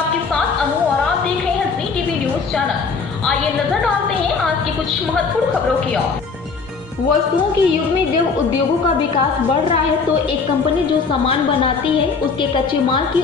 आपके साथ अनु और आप देख रहे हैं जी टीवी न्यूज चैनल। आइए नजर डालते हैं आज की कुछ महत्वपूर्ण खबरों की ओर। वस्तुओं के युग में जब उद्योगों का विकास बढ़ रहा है तो एक कंपनी जो सामान बनाती है उसके कच्चे माल की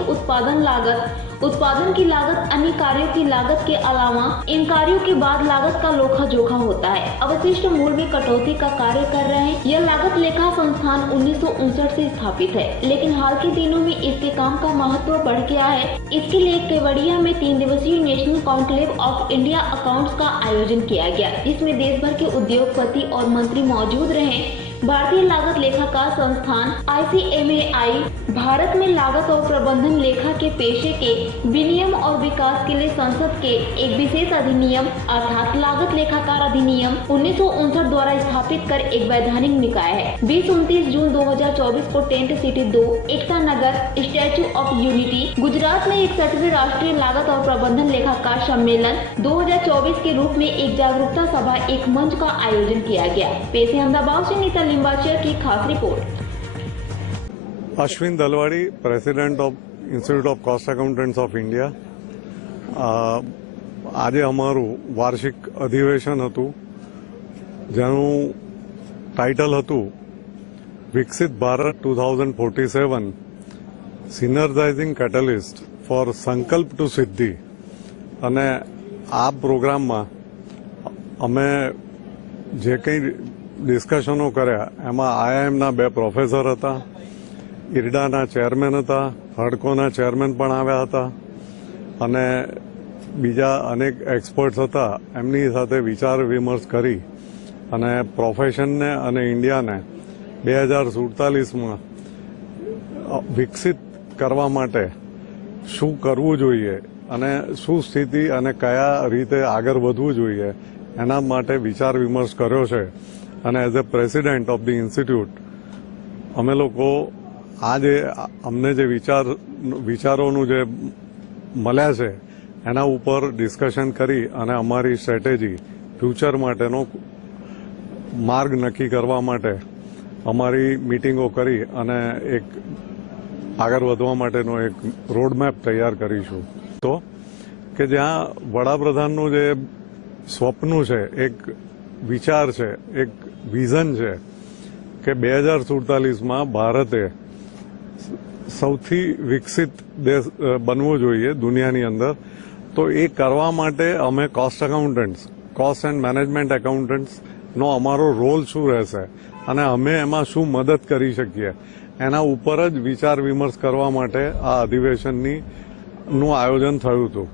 उत्पादन की लागत, अन्य कार्यों की लागत के अलावा इन कार्यों के बाद लागत का लेखा जोखा होता है। अवशिष्ट मूल्य में कटौती का कार्य कर रहे हैं। यह लागत लेखा संस्थान 1959 से स्थापित है, लेकिन हाल के दिनों में इसके काम का महत्व बढ़ गया है। इसके लिए केवड़िया में 3 दिवसीय national conclave of India accounts का आयोजन किया गया, जिसमें देश भर के उद्योगपति और मंत्री मौजूद रहे। भारतीय लागत लेखाकार संस्थान ICMAI भारत में लागत और प्रबंधन लेखा के पेशे के विनियमन और विकास के लिए संसद के एक विशेष अधिनियम अर्थात लागत लेखाकार अधिनियम 1959 द्वारा स्थापित कर एक वैधानिक निकाय है। 20-29 जून 2024 को tent city 2 Ekta Nagar statue of unity Gujarat में 61वें राष्ट्रीय लागत और प्रबंधन लेखाकार सम्मेलन 2024 के रूप में एक जागरूकता सभा एक मंच का आयोजन किया गया। पेश है अहमदाबाद से नीता लिंबाचिया की खास report. Ashwin Dalwadi, president of institute of cost accountants of India. આજે અમારું વાર્ષિક અધિવેશન હતું, જેનું ટાઇટલ હતું Viksit Bharat 2047 synergizing catalyst for Sankalp to Siddhi. અને આ પ્રોગ્રામમાં અમે જે કંઈ ડિસ્કશનો કર્યા એમાં IIMના 2 પ્રોફેસર હતા, ઇરડાના ચેરમેન હતા, હડકોના ચેરમેન પણ આવ્યા હતા અને બીજા અનેક એક્સપર્ટ્સ હતા। એમની સાથે વિચાર વિમર્શ કરી અને પ્રોફેશનને અને ઇન્ડિયાને 2047માં વિકસિત કરવા માટે શું કરવું જોઈએ અને શું સ્થિતિ અને કયા રીતે આગળ વધવું જોઈએ એના માટે વિચાર વિમર્શ કર્યો છે। અને as a president of the institute અમે લોકો આ જે અમને જે વિચારોનું જે મળ્યા છે એના ઉપર ડિસ્કશન કરી અને અમારી સ્ટ્રેટેજી ફ્યુચર માટેનો માર્ગ નક્કી કરવા માટે અમારી મીટિંગો કરી અને એક આગળ વધવા માટેનો એક રોડમેપ તૈયાર કરીશું। તો કે જ્યાં વડાપ્રધાનનું જે સ્વપ્ન છે, એક વિચાર છે, એક વિઝન છે કે 2047માં ભારતે સૌથી વિકસિત દેશ બનવો જોઈએ દુનિયાની અંદર। તો એ કરવા માટે અમે cost accountants, cost and management એકાઉન્ટન્ટ્સનો અમારો રોલ શું રહેશે અને અમે એમાં શું મદદ કરી શકીએ એના ઉપર જ વિચાર વિમર્શ કરવા માટે આ અધિવેશનનું આયોજન થયું હતું।